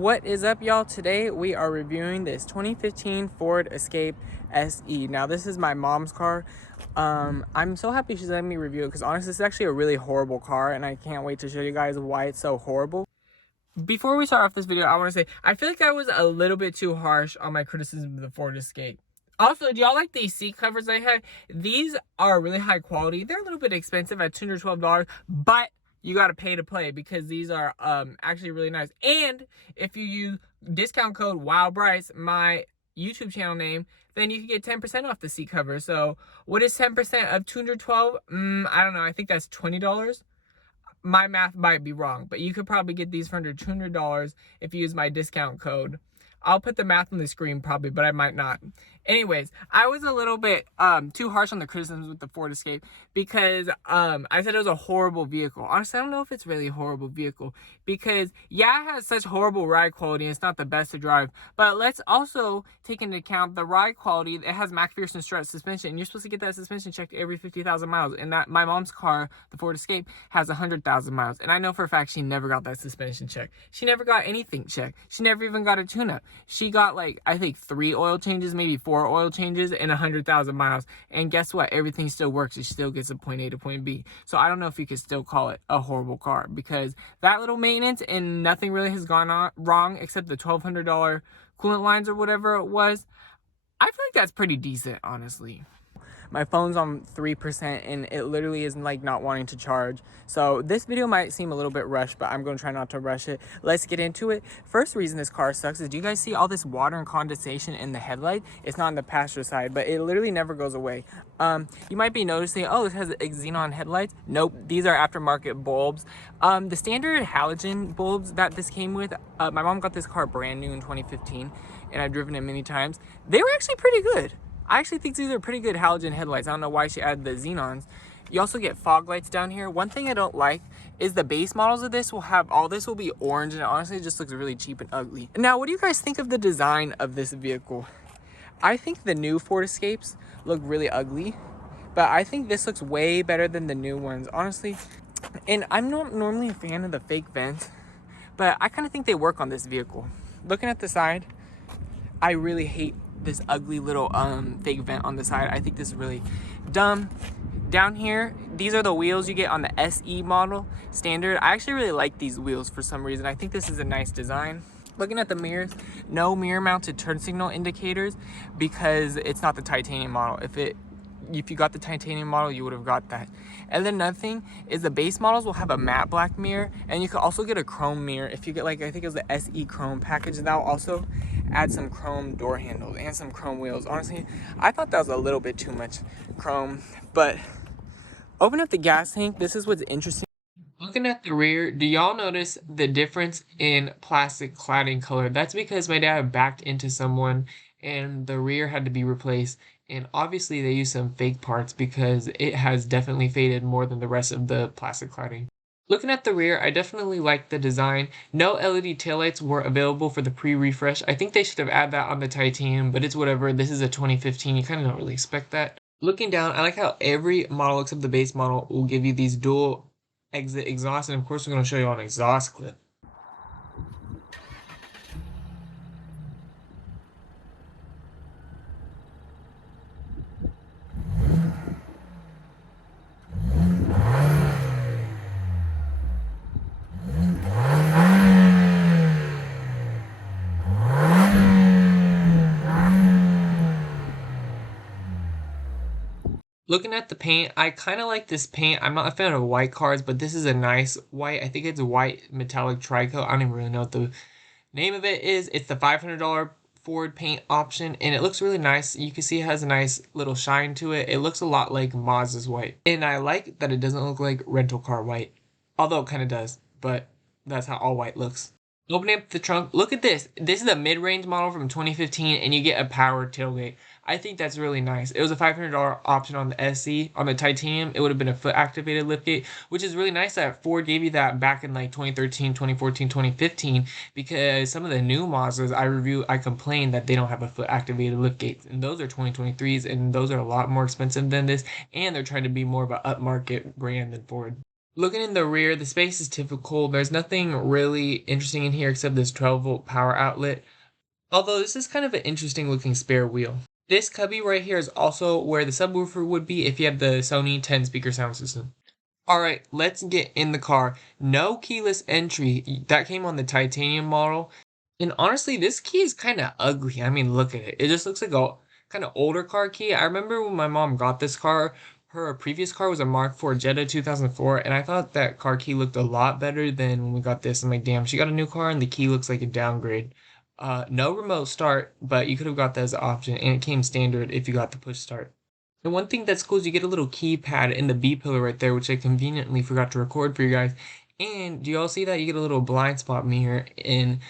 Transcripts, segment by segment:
What is up, y'all? Today we are reviewing this 2015 Ford Escape SE. Now this is my mom's car. I'm so happy she's letting me review it because honestly this is actually a really horrible car and I can't wait to show you guys why it's so horrible. Before we start off this video, I want to say I feel like I was a little bit too harsh on my criticism of the Ford Escape. Also, do y'all like these seat covers I had? These are really high quality. They're a little bit expensive at $212, but you got to pay to play because these are actually really nice. And if you use discount code wowbryce, my YouTube channel name, then you can get 10% off the seat cover. So what is 10% of 212? I don't know. I think that's $20. My math might be wrong, but you could probably get these for under $200 if you use my discount code. I'll put the math on the screen probably, but I might not. Anyways, I was a little bit too harsh on the criticisms with the Ford Escape because I said it was a horrible vehicle. Honestly, I don't know if it's really a horrible vehicle because, yeah, it has such horrible ride quality and it's not the best to drive. But let's also take into account the ride quality. It has McPherson strut suspension, and you're supposed to get that suspension checked every 50,000 miles. And that my mom's car, the Ford Escape, has 100,000 miles. And I know for a fact she never got that suspension checked. She never got anything checked. She never even got a tune-up. She got, like, I think 3 oil changes, maybe 4 oil changes in 100,000 miles. And guess what? Everything still works. It still gets a point A to point B. So I don't know if you could still call it a horrible car because that little maintenance and nothing really has gone on wrong except the $1,200 coolant lines or whatever it was. I feel like that's pretty decent, honestly. My phone's on 3% and it literally is like not wanting to charge. So this video might seem a little bit rushed, but I'm going to try not to rush it. Let's get into it. First reason this car sucks is, do you guys see all this water and condensation in the headlight? It's not on the passenger side, but it literally never goes away. You might be noticing, oh, it has xenon headlights. Nope, these are aftermarket bulbs. The standard halogen bulbs that this came with, my mom got this car brand new in 2015 and I've driven it many times. They were actually pretty good. I actually think these are pretty good halogen headlights. I don't know why she added the xenons. You also get fog lights down here. One thing I don't like is the base models of this will have, all this will be orange, and honestly it just looks really cheap and ugly. Now, what do you guys think of the design of this vehicle? I think the new Ford Escapes look really ugly, but I think this looks way better than the new ones, honestly. And I'm not normally a fan of the fake vents, but I kind of think they work on this vehicle. Looking at the side, I really hate this ugly little fake vent on the side. I think this is really dumb. Down here, these are the wheels you get on the SE model standard. I actually really like these wheels for some reason. I think this is a nice design. Looking at the mirrors, no mirror mounted turn signal indicators because it's not the titanium model. If you got the titanium model, you would have got that. And then another thing is the base models will have a matte black mirror, and you could also get a chrome mirror if you get, like, I think it was the SE chrome package. That will also add some chrome door handles and some chrome wheels. Honestly, I thought that was a little bit too much chrome, but open up the gas tank. This is what's interesting. Looking at the rear, do y'all notice the difference in plastic cladding color? That's because my dad backed into someone and the rear had to be replaced. And obviously they used some fake parts because it has definitely faded more than the rest of the plastic cladding. Looking at the rear, I definitely like the design. No LED taillights were available for the pre-refresh. I think they should have added that on the titanium, but it's whatever. This is a 2015. You kind of don't really expect that. Looking down, I like how every model except the base model will give you these dual exit exhausts. And of course, we're going to show you an exhaust clip. Looking at the paint, I kind of like this paint. I'm not a fan of white cars, but this is a nice white. I think it's white metallic tricoat. I don't even really know what the name of it is. It's the $500 Ford paint option, and it looks really nice. You can see it has a nice little shine to it. It looks a lot like Mazda's white. And I like that it doesn't look like rental car white. Although it kind of does, but that's how all white looks. Opening up the trunk, look at this. This is a mid-range model from 2015, and you get a power tailgate. I think that's really nice. It was a $500 option on the SE. On the titanium, it would have been a foot-activated liftgate, which is really nice that Ford gave you that back in like 2013, 2014, 2015, because some of the new Mazdas I complain that they don't have a foot-activated liftgate, and those are 2023s, and those are a lot more expensive than this, and they're trying to be more of an upmarket brand than Ford. Looking in the rear, the space is typical. There's nothing really interesting in here except this 12-volt power outlet. Although this is kind of an interesting looking spare wheel. This cubby right here is also where the subwoofer would be if you have the Sony 10 speaker sound system. Alright, let's get in the car. No keyless entry. That came on the titanium model. And honestly, this key is kind of ugly. I mean, look at it. It just looks like a kind of older car key. I remember when my mom got this car, her previous car was a Mark IV Jetta 2004, and I thought that car key looked a lot better than when we got this. I'm like, damn, she got a new car and the key looks like a downgrade. No remote start, but you could have got that as an option, and it came standard if you got the push start. And one thing that's cool is you get a little keypad in the B pillar right there, which I conveniently forgot to record for you guys. And do you all see that? You get a little blind spot mirror in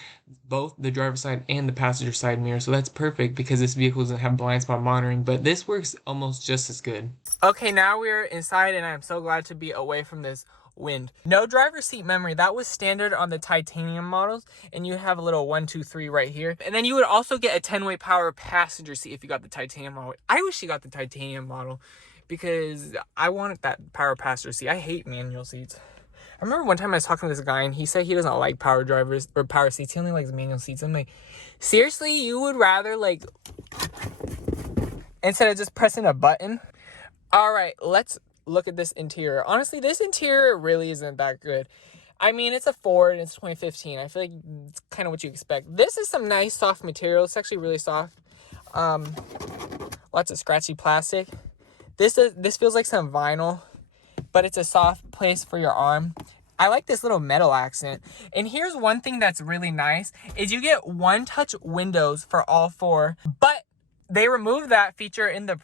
both the driver's side and the passenger side mirror. So that's perfect because this vehicle doesn't have blind spot monitoring, but this works almost just as good. Okay, now we're inside and I'm so glad to be away from this wind. No driver's seat memory. That was standard on the titanium models, and you have a little 1, 2, 3 right here. And then you would also get a 10-way power passenger seat if you got the titanium model. I wish you got the titanium model because I wanted that power passenger seat. I hate manual seats. I remember one time I was talking to this guy and he said he doesn't like power drivers or power seats. He only likes manual seats. I'm like, seriously, you would rather, like, instead of just pressing a button? All right, let's look at this interior. Honestly, this interior really isn't that good. I mean, it's a Ford and it's 2015. I feel like it's kind of what you expect. This is some nice soft material. It's actually really soft. Lots of scratchy plastic. This feels like some vinyl, but it's a soft place for your arm. I like this little metal accent. And here's one thing that's really nice is you get one-touch windows for all four, but they removed that feature in the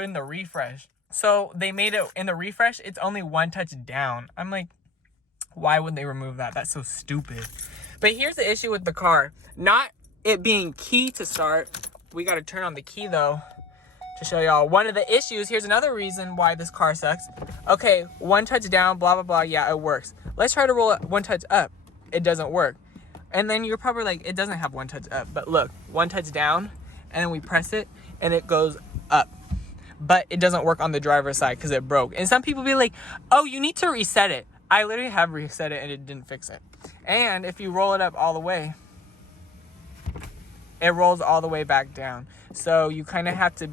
in the refresh. So they made it in the refresh, it's only one touch down. I'm like, why would they remove that? That's so stupid. But here's the issue with the car. Not it being key to start. We got to turn on the key though to show y'all one of the issues. Here's another reason why this car sucks. Okay, one touch down, blah, blah, blah. Yeah, it works. Let's try to roll it one touch up. It doesn't work. And then you're probably like, it doesn't have one touch up. But look, one touch down, and then we press it, and it goes up. But it doesn't work on the driver's side because it broke. And some people be like, oh, you need to reset it. I literally have reset it, and it didn't fix it. And if you roll it up all the way, it rolls all the way back down. So you kind of have to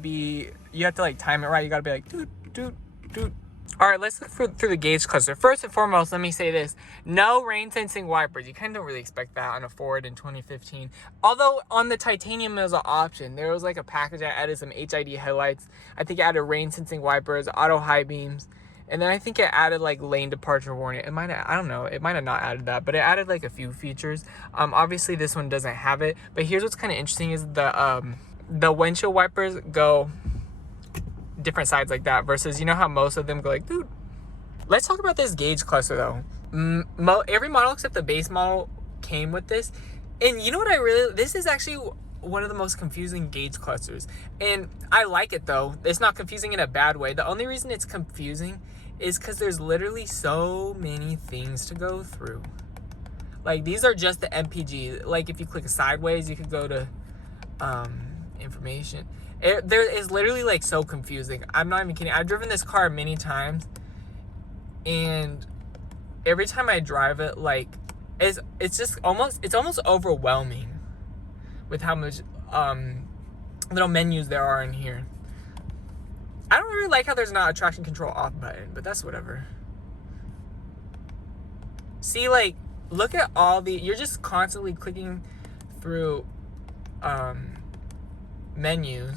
like time it right. You got to be like, doot, doot, doot. All right, let's look through the gauge cluster. First and foremost, let me say this. No rain sensing wipers. You kind of don't really expect that on a Ford in 2015. Although on the titanium, there was an option. There was like a package that added some HID headlights. I think it added rain sensing wipers, auto high beams. And then I think it added like lane departure warning. It might have, I don't know, it might have not added that, but it added like a few features. Obviously this one doesn't have it, but here's what's kind of interesting is the windshield wipers go different sides like that versus, you know how most of them go like, dude. Let's talk about this gauge cluster though. Every model except the base model came with this. And you know what this is actually one of the most confusing gauge clusters. And I like it though. It's not confusing in a bad way. The only reason it's confusing is because there's literally so many things to go through. Like these are just the MPG. Like if you click sideways, you could go to information. There is literally like so confusing. I'm not even kidding. I've driven this car many times, and every time I drive it, like it's just almost overwhelming with how much little menus there are in here. I don't really like how there's not a traction control off button, but that's whatever. See, like, look at all you're just constantly clicking through menus.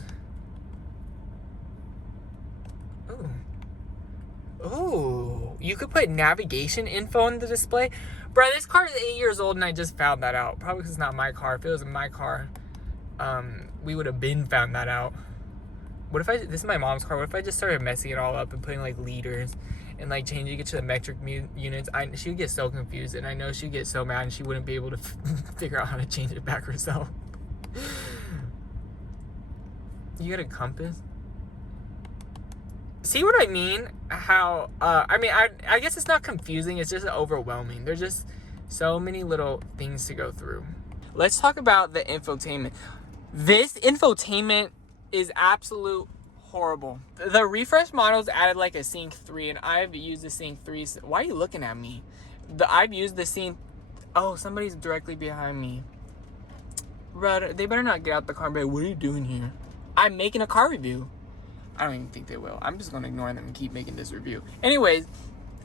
Ooh, you could put navigation info in the display. Bro, this car is 8 years old and I just found that out. Probably because it's not my car. If it was my car, we would have been found that out. What if this is my mom's car. What if I just started messing it all up and putting like liters and like changing it to the metric units? She would get so confused, and I know she'd get so mad and she wouldn't be able to figure out how to change it back herself. You got a compass? See what I mean? How, I guess it's not confusing. It's just overwhelming. There's just so many little things to go through. Let's talk about the infotainment. This infotainment is absolute horrible. The refresh models added like a Sync 3, and I've used the Sync 3. Why are you looking at me? I've used the Sync. Oh, somebody's directly behind me. Bro, they better not get out the car and be like, what are you doing here? I'm making a car review. I don't even think they will. I'm just going to ignore them and keep making this review. Anyways,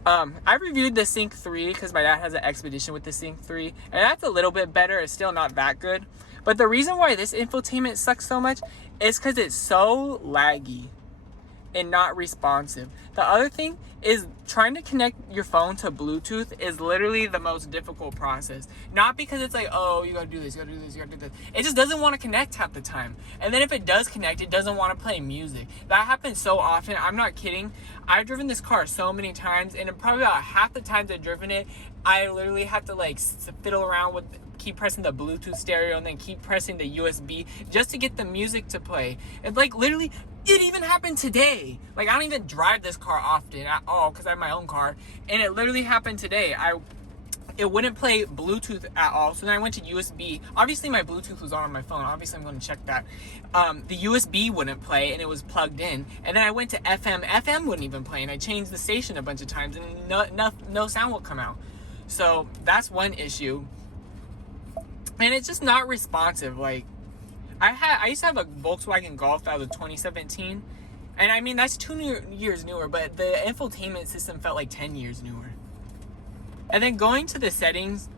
I reviewed the Sync 3 because my dad has an Expedition with the Sync 3. And that's a little bit better. It's still not that good. But the reason why this infotainment sucks so much is because it's so laggy and not responsive. The other thing is trying to connect your phone to Bluetooth is literally the most difficult process. Not because it's like, oh, you gotta do this, you gotta do this, you gotta do this. It just doesn't want to connect half the time. And then if it does connect, it doesn't want to play music. That happens so often. I'm not kidding. I've driven this car so many times, and probably about half the times I've driven it, I literally have to like fiddle around with, keep pressing the Bluetooth stereo and then keep pressing the USB just to get the music to play. And like literally, it even happened today. Like I don't even drive this car often at all because I have my own car, and it literally happened today. It wouldn't play Bluetooth at all, so then I went to USB. Obviously my Bluetooth was on my phone. Obviously I'm going to check that. The USB wouldn't play, and it was plugged in. And then I went to FM. FM wouldn't even play, and I changed the station a bunch of times, and no sound would come out. So that's one issue. And it's just not responsive. Like I used to have a Volkswagen Golf that was 2017, and I mean that's 2 years newer, but the infotainment system felt like 10 years newer. And then going to the settings,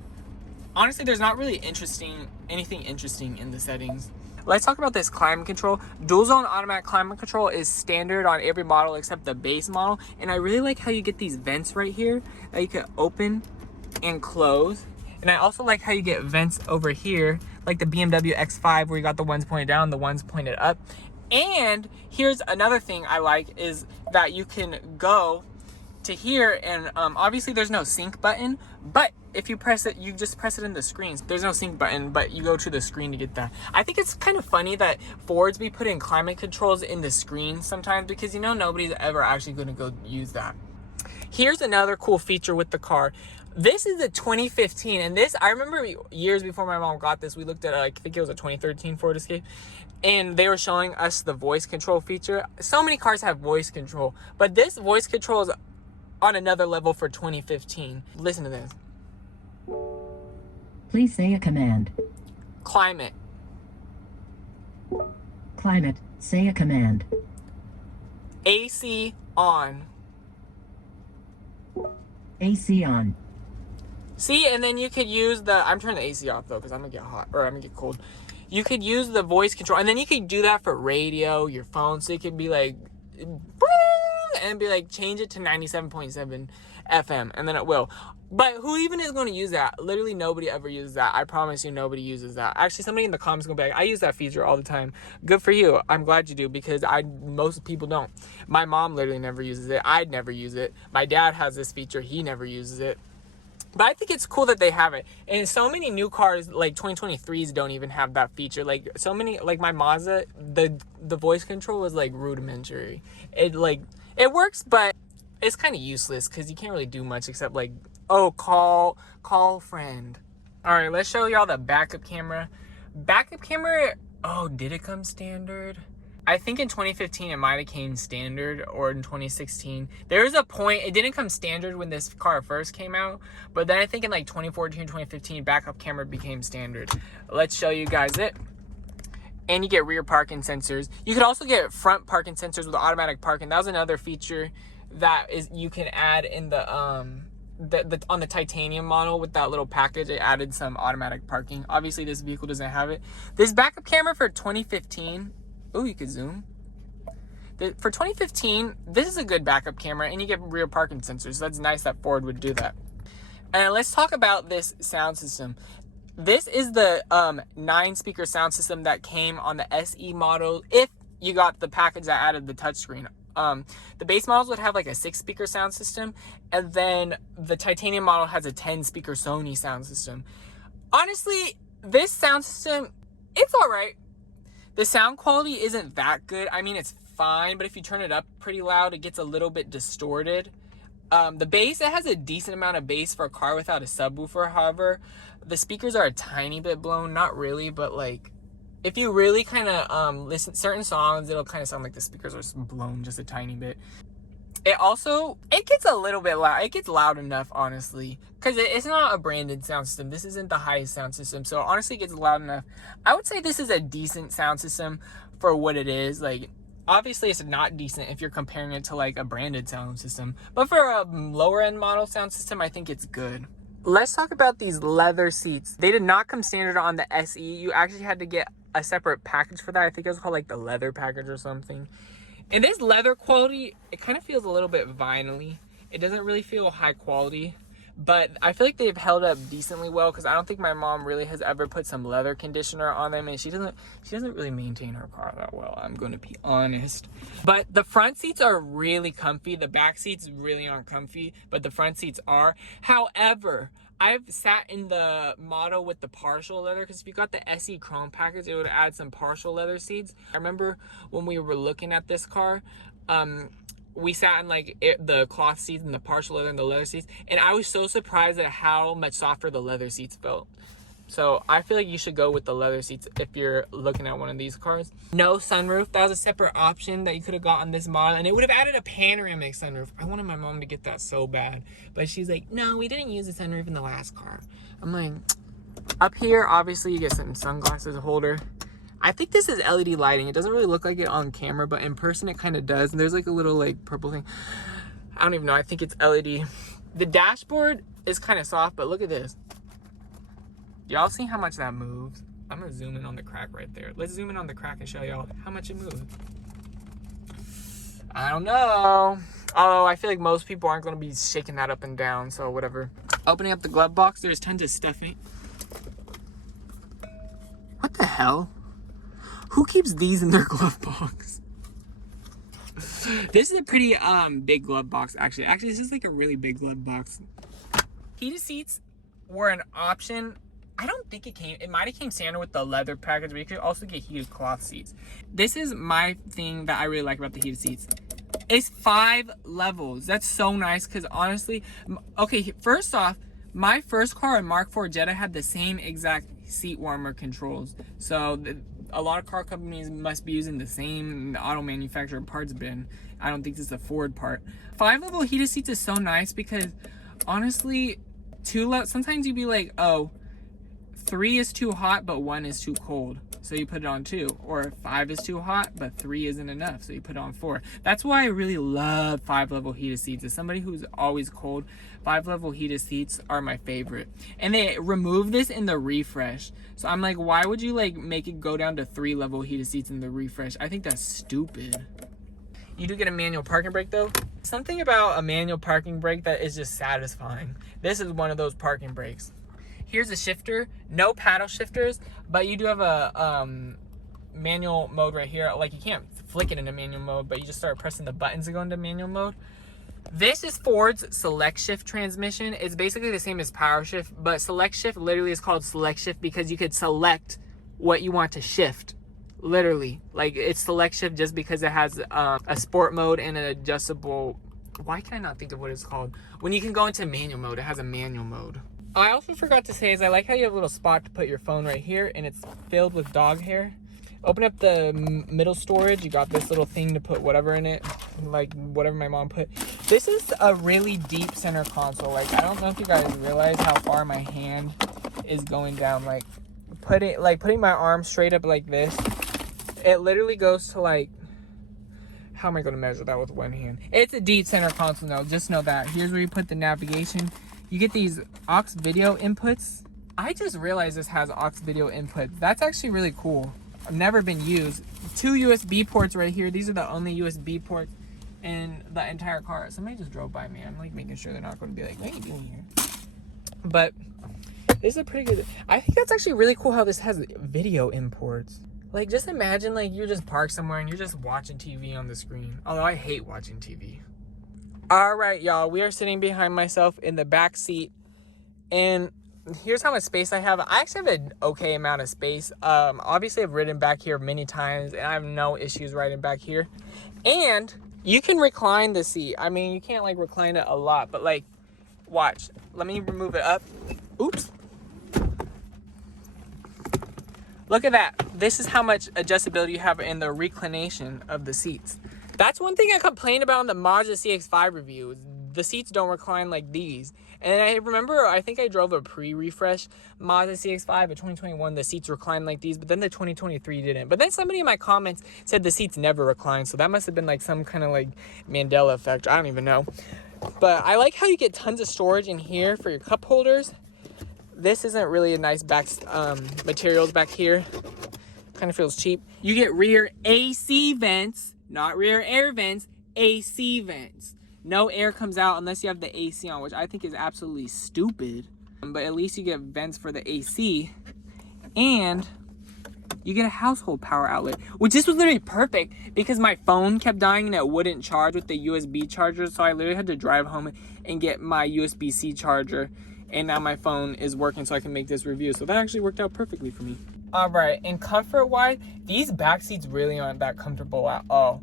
honestly, there's not really anything interesting in the settings. Let's talk about this climate control. Dual zone automatic climate control is standard on every model except the base model, and I really like how you get these vents right here that you can open and close. And I also like how you get vents over here, like the BMW X5, where you got the ones pointed down, the ones pointed up. And here's another thing I like is that you can go to here, and obviously there's no sync button, but if you press it, you just press it in the screen. There's no sync button, but you go to the screen to get that. I think it's kind of funny that Fords be putting climate controls in the screen sometimes, because you know nobody's ever actually going to go use that. Here's another cool feature with the car. This is a 2015, and this, I remember years before my mom got this, we looked at, I think it was a 2013 Ford Escape, and they were showing us the voice control feature. So many cars have voice control, but this voice control is on another level for 2015. Listen to this. Please say a command. Climate. Climate, say a command. AC on. AC on. See, and then you could use the, I'm turning the AC off though, because I'm gonna get hot, or I'm gonna get cold. You could use the voice control, and then you could do that for radio, your phone, so you could be like, and be like, change it to 97.7 FM, and then it will. But who even is going to use that? Literally nobody ever uses that. I promise you nobody uses that. Actually, somebody in the comments go back, I use that feature all the time. Good for you. I'm glad you do, because most people don't. My mom literally never uses it. I'd never use it. My dad has this feature. He never uses it. But I think it's cool that they have it. And so many new cars, like 2023s, don't even have that feature. Like so many, like my Mazda, the voice control was like rudimentary. It works, but it's kind of useless because you can't really do much except like, oh, call friend. All right, let's show y'all the backup camera. Backup camera, oh, did it come standard? I think in 2015 it might have came standard, or in 2016. There was a point, it didn't come standard when this car first came out, but then I think in like 2014, 2015, backup camera became standard. Let's show you guys it. And you get rear parking sensors. You could also get front parking sensors with automatic parking. That was another feature that is you can add in the on the titanium model with that little package. It added some automatic parking. Obviously this vehicle doesn't have it. This backup camera for 2015, oh, you could zoom. For 2015, this is a good backup camera, and you get rear parking sensors. So that's nice that Ford would do that. And let's talk about this sound system. This is the 9-speaker sound system that came on the SE model, if you got the package that added the touchscreen. The base models would have like a 6-speaker sound system, and then the titanium model has a 10-speaker Sony sound system. Honestly, this sound system, it's all right. The sound quality isn't that good. I mean, it's fine, but if you turn it up pretty loud, it gets a little bit distorted. The bass, it has a decent amount of bass for a car without a subwoofer. However, the speakers are a tiny bit blown. Not really, but like, If you really kind of listen certain songs, it'll kind of sound like the speakers are blown just a tiny bit. It gets a little bit loud. It gets loud enough, honestly, because it's not a branded sound system. This isn't the highest sound system, so honestly, it gets loud enough. I would say this is a decent sound system for what it is. Like, obviously, it's not decent if you're comparing it to like a branded sound system, but for a lower end model sound system, I think it's good. Let's talk about these leather seats. They did not come standard on the SE. You actually had to get a separate package for that. I think it was called like the leather package or something. And this leather quality, it kind of feels a little bit vinyl-y. It doesn't really feel high quality, but I feel like they've held up decently well, because I don't think my mom really has ever put some leather conditioner on them, and she doesn't really maintain her car that well, I'm going to be honest. But the front seats are really comfy. The back seats really aren't comfy, but the front seats are. However, I've sat in the model with the partial leather, because if you got the SE Chrome package, it would add some partial leather seats. I remember when we were looking at this car, we sat in like the cloth seats and the partial leather and the leather seats, and I was so surprised at how much softer the leather seats felt. So I feel like you should go with the leather seats if you're looking at one of these cars. No sunroof. That was a separate option that you could have got on this model, and it would have added a panoramic sunroof. I wanted my mom to get that so bad, but she's like, no, we didn't use a sunroof in the last car. I'm like, up here, obviously you get some sunglasses holder. I think this is LED lighting. It doesn't really look like it on camera, but in person it kind of does. And there's like a little like purple thing. I don't even know. I think it's LED. The dashboard is kind of soft, but look at this. Y'all see how much that moves? I'm gonna zoom in on the crack right there. Let's zoom in on the crack and show y'all how much it moves. I don't know. Although I feel like most people aren't gonna be shaking that up and down, so whatever. Opening up the glove box, there's tons of stuff in it. What the hell? Who keeps these in their glove box? This is a pretty big glove box, actually. Actually, this is like a really big glove box. Heated seats were an option. I don't think it might have came standard with the leather package, but you could also get heated cloth seats. This is my thing that I really like about the heated seats. It's 5 levels. That's so nice, because honestly, okay, first off, my first car, a Mark IV Jetta, had the same exact seat warmer controls. So a lot of car companies must be using the same auto manufacturer parts bin. I don't think this is a Ford part. 5 level heated seats is so nice, because honestly, sometimes you'd be like, oh, 3 is too hot, but 1 is too cold, so you put it on 2. Or 5 is too hot, but 3 isn't enough, so you put it on 4. That's why I really love 5 level heated seats. As somebody who's always cold, 5 level heated seats are my favorite. And they removed this in the refresh, so I'm like, why would you like make it go down to 3 level heated seats in the refresh? I think that's stupid. You do get a manual parking brake though. Something about a manual parking brake that is just satisfying. This is one of those parking brakes. Here's a shifter, no paddle shifters, but you do have a manual mode right here. Like, you can't flick it into manual mode, but you just start pressing the buttons to go into manual mode. This is Ford's select shift transmission. It's basically the same as power shift, but select shift literally is called select shift because you could select what you want to shift. Literally, like, it's select shift just because it has a sport mode and an adjustable. Why can I not think of what it's called? When you can go into manual mode, it has a manual mode. I also forgot to say is I like how you have a little spot to put your phone right here, and it's filled with dog hair. Open up the middle storage. You got this little thing to put whatever in it, like whatever my mom put. This is a really deep center console. Like, I don't know if you guys realize how far my hand is going down. Like, putting my arm straight up like this, it literally goes to like, how am I going to measure that with one hand? It's a deep center console now, just know that. Here's where you put the navigation. You get these aux video inputs. I just realized this has aux video inputs. That's actually really cool. I've never been used. 2 USB ports right here. These are the only USB ports in the entire car. Somebody just drove by me. I'm like making sure they're not going to be like, what are you doing here? But this is a pretty good. I think that's actually really cool how this has video imports. Like, just imagine like you're just parked somewhere and you're just watching TV on the screen. Although I hate watching TV. All right, y'all, we are sitting behind myself in the back seat, and here's how much space I have. I actually have an okay amount of space. Obviously, I've ridden back here many times, and I have no issues riding back here. And you can recline the seat. I mean, you can't, like, recline it a lot, but, like, watch. Let me remove it up. Oops. Look at that. This is how much adjustability you have in the reclination of the seats. That's one thing I complained about in the Mazda CX-5 review. The seats don't recline like these. And I remember, I think I drove a pre-refresh Mazda CX-5 in 2021. The seats reclined like these, but then the 2023 didn't. But then somebody in my comments said the seats never recline. So that must have been like some kind of like Mandela effect. I don't even know. But I like how you get tons of storage in here for your cup holders. This isn't really a nice back materials back here. Kind of feels cheap. You get rear AC vents, not rear air vents, AC vents. No air comes out unless you have the AC on, which I think is absolutely stupid. But at least you get vents for the AC. And you get a household power outlet, which this was literally perfect because my phone kept dying and it wouldn't charge with the USB charger. So I literally had to drive home and get my USB-C charger. And now my phone is working so I can make this review. So that actually worked out perfectly for me. All right, and comfort-wise, these back seats really aren't that comfortable at all.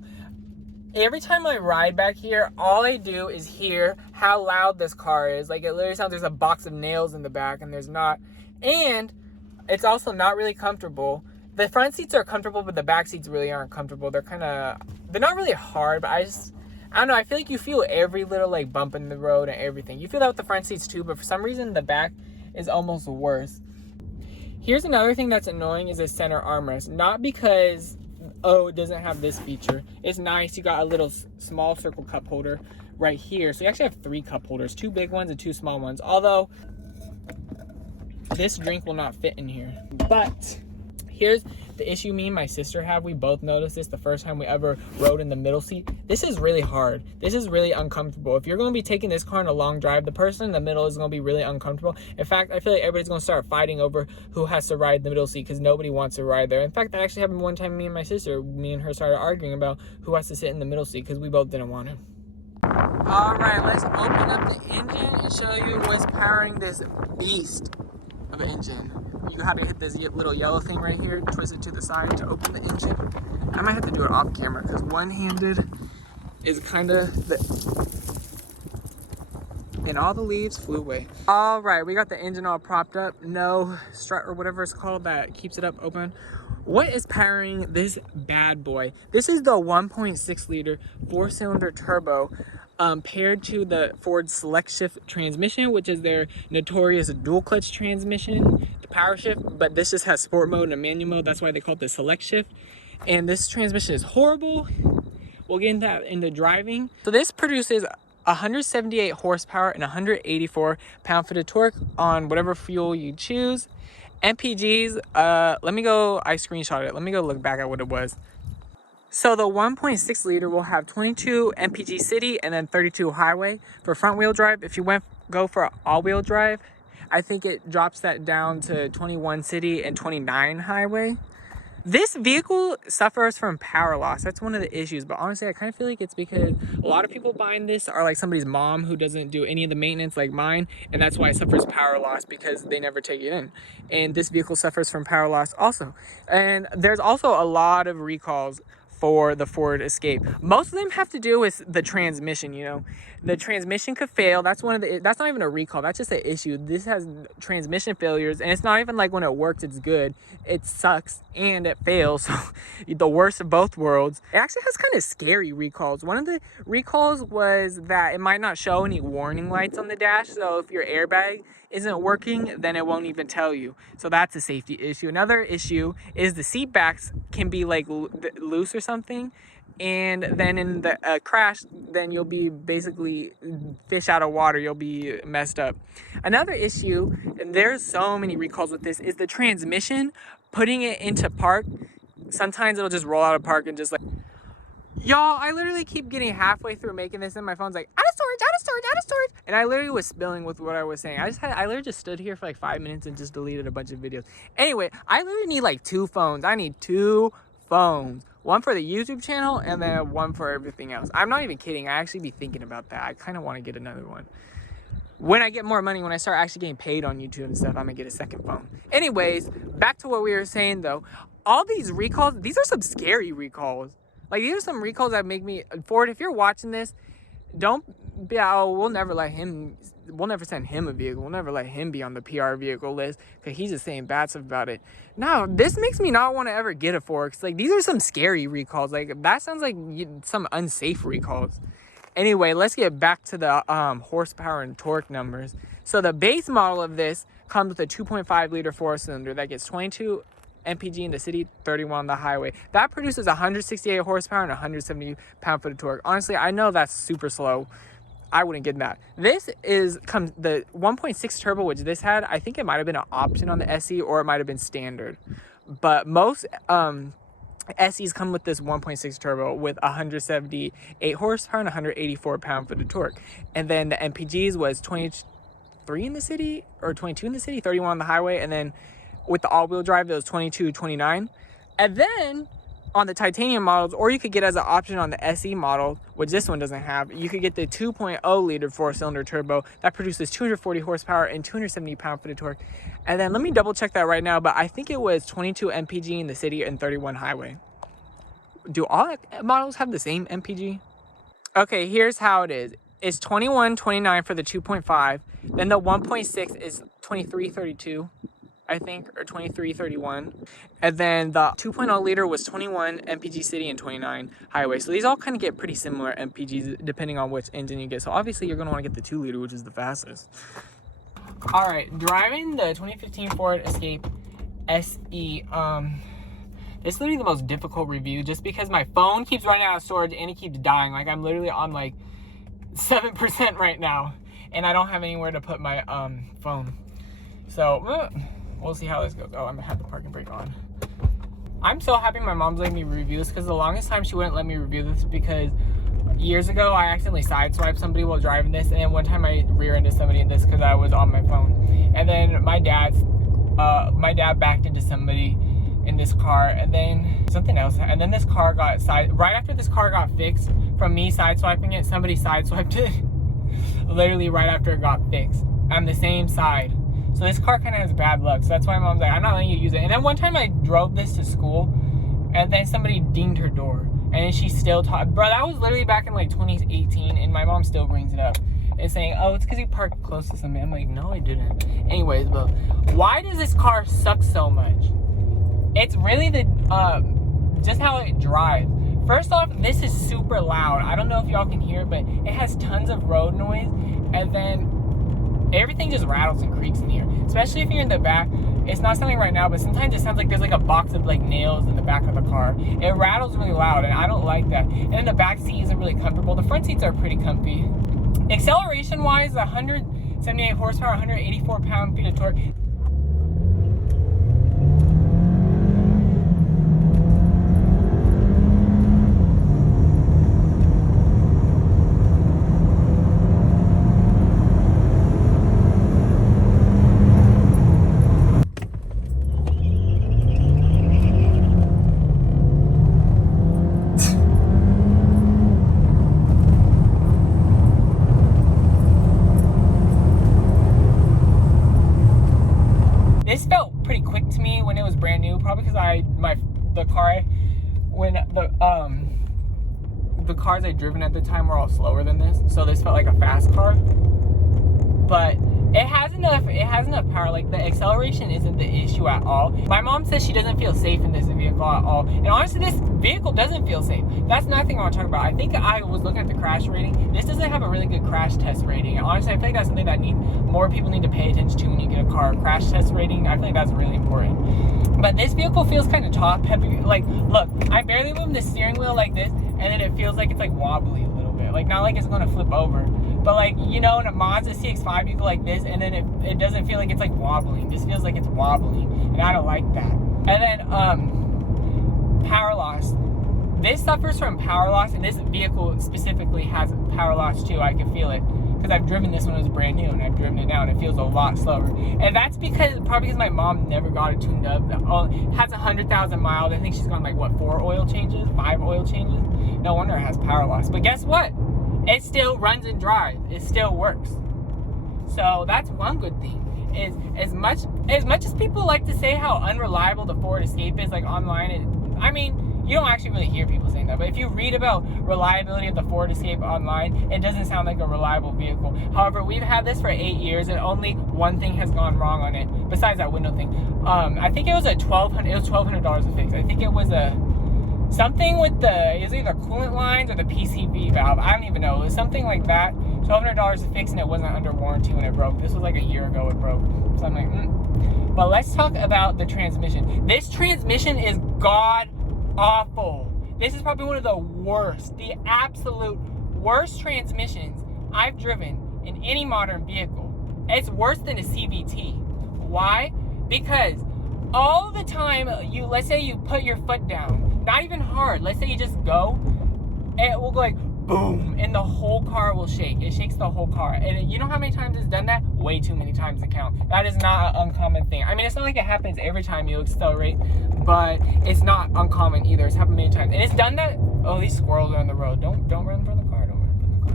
Every time I ride back here, all I do is hear how loud this car is. Like, it literally sounds there's a box of nails in the back, and there's not. And it's also not really comfortable. The front seats are comfortable, but the back seats really aren't comfortable. They're not really hard, but I don't know. I feel like you feel every little like bump in the road and everything. You feel that with the front seats too, but for some reason the back is almost worse. Here's another thing that's annoying is the center armrest. Not because, oh, it doesn't have this feature. It's nice. You got a little small circle cup holder right here. So you actually have 3 cup holders, 2 big ones and 2 small ones. Although this drink will not fit in here. But here's the issue me and my sister have. We both noticed this the first time we ever rode in the middle seat. This is really hard. This is really uncomfortable. If you're going to be taking this car on a long drive, the person in the middle is going to be really uncomfortable. In fact, I feel like everybody's going to start fighting over who has to ride the middle seat because nobody wants to ride there. In fact, that actually happened one time. Me and her started arguing about who has to sit in the middle seat because we both didn't want to. All right, let's open up the engine and show you what's powering this beast of an engine. You have to hit this little yellow thing right here, twist it to the side to open the engine. I might have to do it off camera because one-handed is kind of and all the leaves flew away. All right, we got the engine all propped up. No strut or whatever it's called that keeps it up open. What is powering this bad boy? This is the 1.6 liter 4-cylinder turbo paired to the Ford Select Shift transmission, which is their notorious dual clutch transmission, the power shift, but this just has sport mode and a manual mode. That's why they call it the Select Shift. And this transmission is horrible. We'll get into that into driving. So this produces 178 horsepower and 184 pound-foot of torque on whatever fuel you choose. MPGs, I screenshot it. Let me go look back at what it was. So the 1.6 liter will have 22 MPG city and then 32 highway for front wheel drive. If you go for all-wheel drive, I think it drops that down to 21 city and 29 highway. This vehicle suffers from power loss. That's one of the issues. But honestly, I kind of feel like it's because a lot of people buying this are like somebody's mom who doesn't do any of the maintenance like mine. And that's why it suffers power loss because they never take it in. And this vehicle suffers from power loss also. And there's also a lot of recalls for the Ford Escape. Most of them have to do with the transmission, you know. The transmission could fail. That's not even a recall. That's just an issue. This has transmission failures, and it's not even like when it works, it's good. It sucks, and it fails. So the worst of both worlds. It actually has kind of scary recalls. One of the recalls was that it might not show any warning lights on the dash. So if your airbag isn't working, then it won't even tell you. So that's a safety issue. Another issue is the seat backs can be like loose or something, and then in the crash, then you'll be basically fish out of water. You'll be messed up. Another issue, and there's so many recalls with this, is the transmission. Putting it into park, sometimes it'll just roll out of park and just like, y'all, I literally keep getting halfway through making this and my phone's like, out of storage, out of storage, out of storage. And I literally was spilling with what I was saying. I literally just stood here for like 5 minutes and just deleted a bunch of videos. Anyway, I literally need like 2 phones. I need 2 phones. One for the YouTube channel and then one for everything else. I'm not even kidding. I actually be thinking about that. I kind of want to get another one. When I get more money, when I start actually getting paid on YouTube and stuff, I'm gonna get a second phone. Anyways, back to what we were saying though. All these recalls, these are some scary recalls. Like, these are some recalls that make me, Ford, if you're watching this, don't yeah, oh, we'll never send him a vehicle. We'll never let him be on the PR vehicle list because he's just saying bad stuff about it. No, this makes me not want to ever get a Ford. Like, these are some scary recalls. Like, that sounds like some unsafe recalls. Anyway, let's get back to the horsepower and torque numbers. So the base model of this comes with a 2.5 liter four-cylinder that gets 22 mpg in the city, 31 on the highway. That produces 168 horsepower and 170 pound-foot of torque. Honestly, I know that's super slow. I wouldn't get that. This comes the 1.6 turbo, which this had. I think it might have been an option on the SE, or it might have been standard. But most SEs come with this 1.6 turbo with 178 horsepower and 184 pound-foot of torque. And then the MPGs was 23 in the city, or 22 in the city, 31 on the highway. And then with the all-wheel drive, it was 22, 29. And then on the titanium models, or you could get as an option on the SE model, which this one doesn't have, you could get the 2.0 liter four-cylinder turbo that produces 240 horsepower and 270 pound-foot of torque. And then let me double check that right now, but I think it was 22 mpg in the city and 31 highway. Do all models have the same mpg? Okay, here's how it is. It's 21.29 for the 2.5, then the 1.6 is 23.32. I think, or 23.31. And then the 2.0 liter was 21 mpg city and 29 highway. So these all kind of get pretty similar mpgs depending on which engine you get. So obviously you're going to want to get the 2 liter, which is the fastest. All right, driving the 2015 Ford Escape SE. This is literally the most difficult review just because my phone keeps running out of storage and it keeps dying. Like, I'm literally on like 7% right now and I don't have anywhere to put my phone. So we'll see how this goes. Oh, I'm gonna have the parking brake on. I'm so happy my mom's letting me review this because the longest time she wouldn't let me review this because years ago I accidentally sideswiped somebody while driving this, and then one time I rear-ended somebody in this because I was on my phone. And then my dad backed into somebody in this car, and then something else, and then this car got right after this car got fixed from me sideswiping it, somebody sideswiped it literally right after it got fixed on the same side. So this car kind of has bad luck. So that's why mom's like, I'm not letting you use it. And then one time I drove this to school and then somebody dinged her door. And then she still talked. Bro, that was literally back in like 2018 and my mom still brings it up. And saying, oh, it's because you parked close to somebody. I'm like, no, I didn't. Anyways, but why does this car suck so much? It's really just how it drives. First off, this is super loud. I don't know if y'all can hear it, but it has tons of road noise. And then everything just rattles and creaks in here, especially if you're in the back. It's not sounding right now, but sometimes it sounds like there's like a box of like nails in the back of the car. It rattles really loud and I don't like that. And then the back seat isn't really comfortable. The front seats are pretty comfy. Acceleration wise, 178 horsepower, 184 pound-feet of torque. This felt pretty quick to me when it was brand new, probably because the cars I'd driven at the time were all slower than this, so this felt like a fast car. But it has enough power. Like, the acceleration isn't the issue at all. My mom says she doesn't feel safe in this vehicle at all, and honestly this vehicle doesn't feel safe. That's another thing I want to talk about. I think I was looking at the crash rating. This doesn't have a really good crash test rating, and honestly I feel like that's something that more people need to pay attention to when you get a car. Crash test rating, I feel like that's really important. But this vehicle feels kind of top heavy. Like, look, I barely moved the steering wheel like this, and then it feels like it's like wobbly a little bit. Like, not like it's gonna flip over, but like, you know, in a Mazda CX-5 you go like this, and then it doesn't feel like it's like wobbling. This feels like it's wobbling, and I don't like that. And then power loss. This suffers from power loss, and this vehicle specifically has power loss too. I can feel it because I've driven this when it was brand new, and I've driven it now, and it feels a lot slower. And that's probably because my mom never got it tuned up. It has 100,000 miles. I think she's gone like, what, 5 oil changes? No wonder it has power loss. But guess what? It still runs and drives. It still works. So that's one good thing. Is as much as people like to say how unreliable the Ford Escape is, like online, I mean, you don't actually really hear people saying that. But if you read about reliability of the Ford Escape online, it doesn't sound like a reliable vehicle. However, we've had this for 8 years, and only one thing has gone wrong on it, besides that window thing. I think it was $1,200 to fix. I think it was something with it was either coolant lines or the PCV valve. I don't even know. It was something like that. $1,200 to fix, and it wasn't under warranty when it broke. This was like a year ago it broke. So I'm like, But let's talk about the transmission. This transmission is god awful. This is probably one of the absolute worst transmissions I've driven in any modern vehicle. It's worse than a CVT. Why? Because all the time, let's say you put your foot down, not even hard, let's say you just go, it will go like boom, and the whole car will shake. It shakes the whole car. And you know how many times it's done that? Way too many times to count. That is not an uncommon thing. I mean, it's not like it happens every time you accelerate, but it's not uncommon either. It's happened many times. And it's done that. Oh, these squirrels are on the road. Don't run from the car. Don't run from the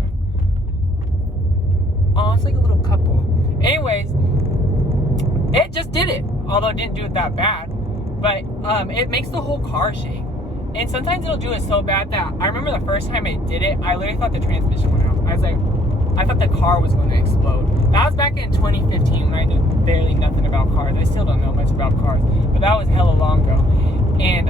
car. Oh, it's like a little couple. Anyways, it just did it. Although it didn't do it that bad. But it makes the whole car shake. And sometimes it'll do it so bad that I remember the first time it did it, I literally thought the transmission went out. I was like, I thought the car was going to explode. That was back in 2015 when I knew barely nothing about cars. I still don't know much about cars, but that was hella long ago. And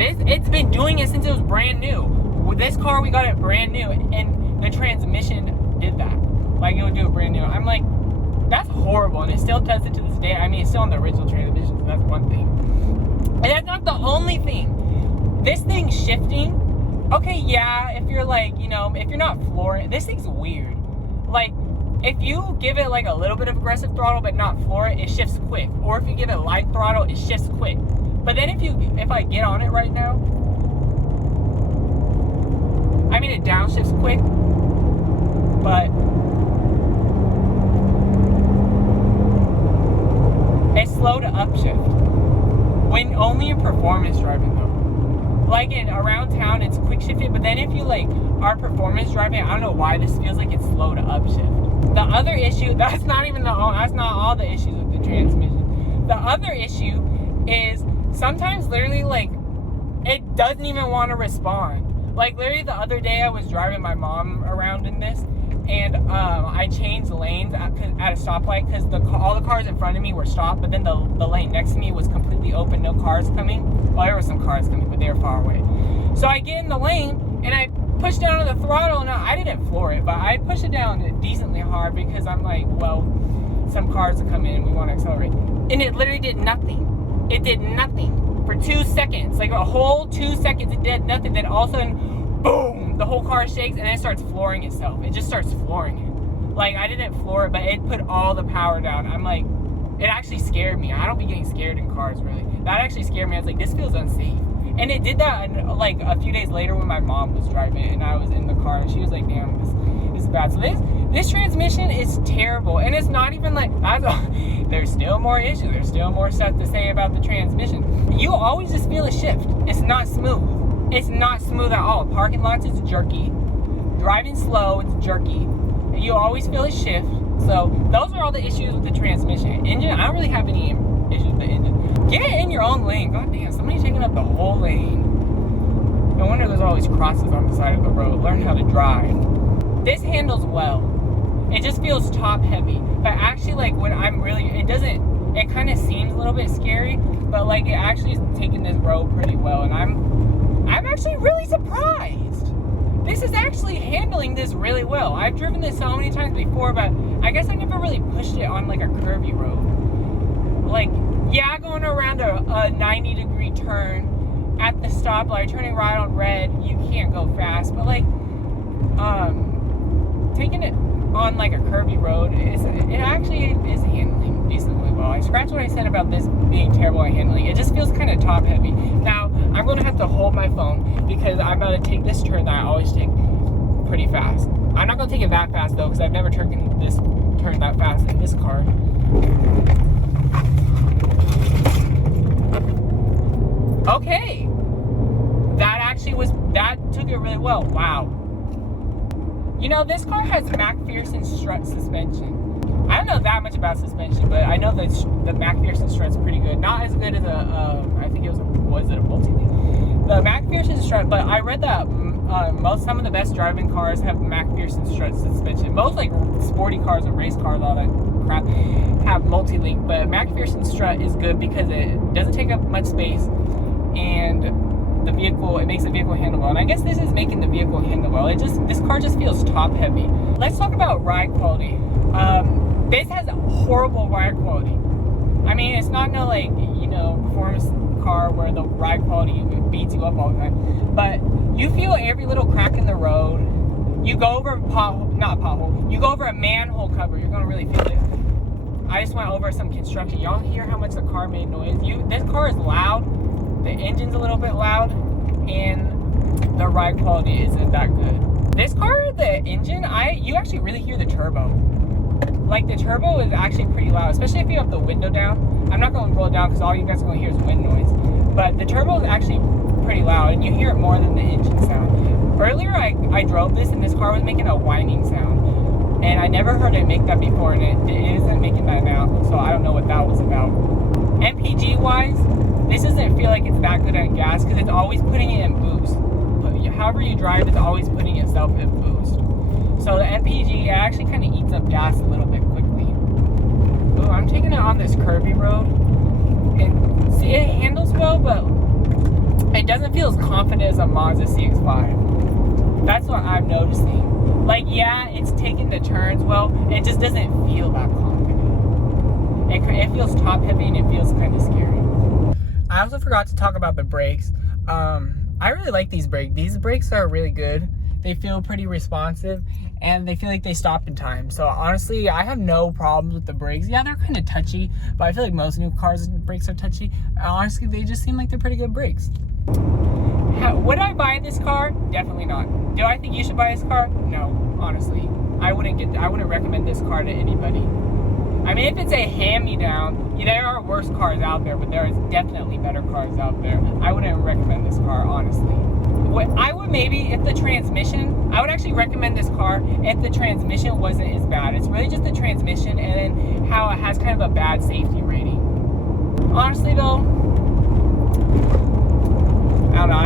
it's been doing it since it was brand new. With this car, we got it brand new, and the transmission did that. Like, it would do it brand new. I'm like, that's horrible, and it still does it to this day. I mean, it's still on the original transmission, so that's one thing. And that's not the only thing. This thing's shifting. Okay, yeah, if you're like, if you're not flooring, this thing's weird. Like, if you give it like a little bit of aggressive throttle but not floor it, it shifts quick. Or if you give it light throttle, it shifts quick. But then if I get on it right now, I mean, it downshifts quick, but it's slow to upshift. When only in performance driving though. Like around town, it's quick shifted, but then if you are performance driving, I don't know why this feels like it's slow to upshift. The other issue, that's not all the issues with the transmission. The other issue is sometimes literally it doesn't even want to respond. Like literally the other day I was driving my mom around in this, and I changed lanes at a stoplight because all the cars in front of me were stopped, but then the lane next to me was completely open, no cars coming. Well, there were some cars coming, but they were far away. So I get in the lane, and I push down on the throttle. Now, I didn't floor it, but I pushed it down decently hard because I'm like, well, some cars are coming and we want to accelerate. And it literally did nothing. It did nothing for 2 seconds. Like a whole 2 seconds, it did nothing. Then all of a sudden, boom, the whole car shakes, and then it starts flooring itself. It just starts flooring it. Like, I didn't floor it, but it put all the power down. I'm like, it actually scared me. I don't be getting scared in cars, really. That actually scared me. I was like, this feels unsafe. And it did that, like, a few days later when my mom was driving it, and I was in the car, and she was like, damn, this is bad. So this transmission is terrible. And it's not even like, there's still more issues. There's still more stuff to say about the transmission. You always just feel a shift. It's not smooth. It's not smooth at all. Parking lots, it's jerky. Driving slow, it's jerky. You always feel a shift. So those are all the issues with the transmission. Engine, I don't really have any issues with the engine. Get in your own lane. God damn, somebody's taking up the whole lane. No wonder there's always crosses on the side of the road. Learn how to drive. This handles well. It just feels top heavy. But actually, like, when I'm really, it kind of seems a little bit scary, but like it actually is taking this road pretty well, and I'm actually really surprised. This is actually handling this really well. I've driven this so many times before, but I guess I never really pushed it on like a curvy road. Like, yeah, going around a 90-degree turn at the stoplight, turning right on red, you can't go fast, but like, taking it on like a curvy road, it actually is handling decently well. I scratched what I said about this being terrible at handling. It just feels kind of top heavy. Now, I'm going to have to hold my phone because I'm about to take this turn that I always take pretty fast. I'm not going to take it that fast though, because I've never taken this turn that fast in this car. Okay. That took it really well. Wow. You know, this car has McPherson strut suspension. I don't know that much about suspension, but I know that the McPherson strut's pretty good. Not as good as I think it was a multi-link? The McPherson strut, but I read that some of the best driving cars have McPherson strut suspension. Most like sporty cars and race cars, all that crap, have multi-link, but McPherson strut is good because it doesn't take up much space, and it makes the vehicle handle well. And I guess this is making the vehicle handle well. This car just feels top heavy. Let's talk about ride quality. This has horrible ride quality. I mean, it's not no like, performance car where the ride quality beats you up all the time, but you feel every little crack in the road. You go over you go over a manhole cover, you're gonna really feel it. I just went over some construction. Y'all hear how much the car made noise? This car is loud, the engine's a little bit loud, and the ride quality isn't that good. This car, the engine, you actually really hear the turbo. Like, the turbo is actually pretty loud, especially if you have the window down. I'm not going to roll it down because all you guys are going to hear is wind noise. But the turbo is actually pretty loud, and you hear it more than the engine sound. Earlier, I drove this, and this car was making a whining sound. And I never heard it make that before, and it isn't making that now. So I don't know what that was about. MPG-wise, this doesn't feel like it's that good at gas because it's always putting it in boost. However you drive, it's always putting itself in boost. So the MPG actually kind of eats up gas a little bit quickly. Oh, I'm taking it on this curvy road. It handles well, but it doesn't feel as confident as a Mazda CX-5. That's what I'm noticing. Like, yeah, it's taking the turns well. It just doesn't feel that confident. It feels top heavy and it feels kind of scary. I also forgot to talk about the brakes. I really like these brakes. These brakes are really good. They feel pretty responsive, and they feel like they stop in time. So honestly, I have no problems with the brakes. Yeah, they're kind of touchy, but I feel like most new cars' brakes are touchy. Honestly, they just seem like they're pretty good brakes. Would I buy this car? Definitely not. Do I think you should buy this car? No, honestly. I wouldn't recommend this car to anybody. I mean, if it's a hand-me-down, there are worse cars out there, but there is definitely better cars out there. I wouldn't recommend this car, honestly. I would maybe, if the transmission, I would actually recommend this car if the transmission wasn't as bad. It's really just the transmission and then how it has kind of a bad safety rating. Honestly though, I don't know,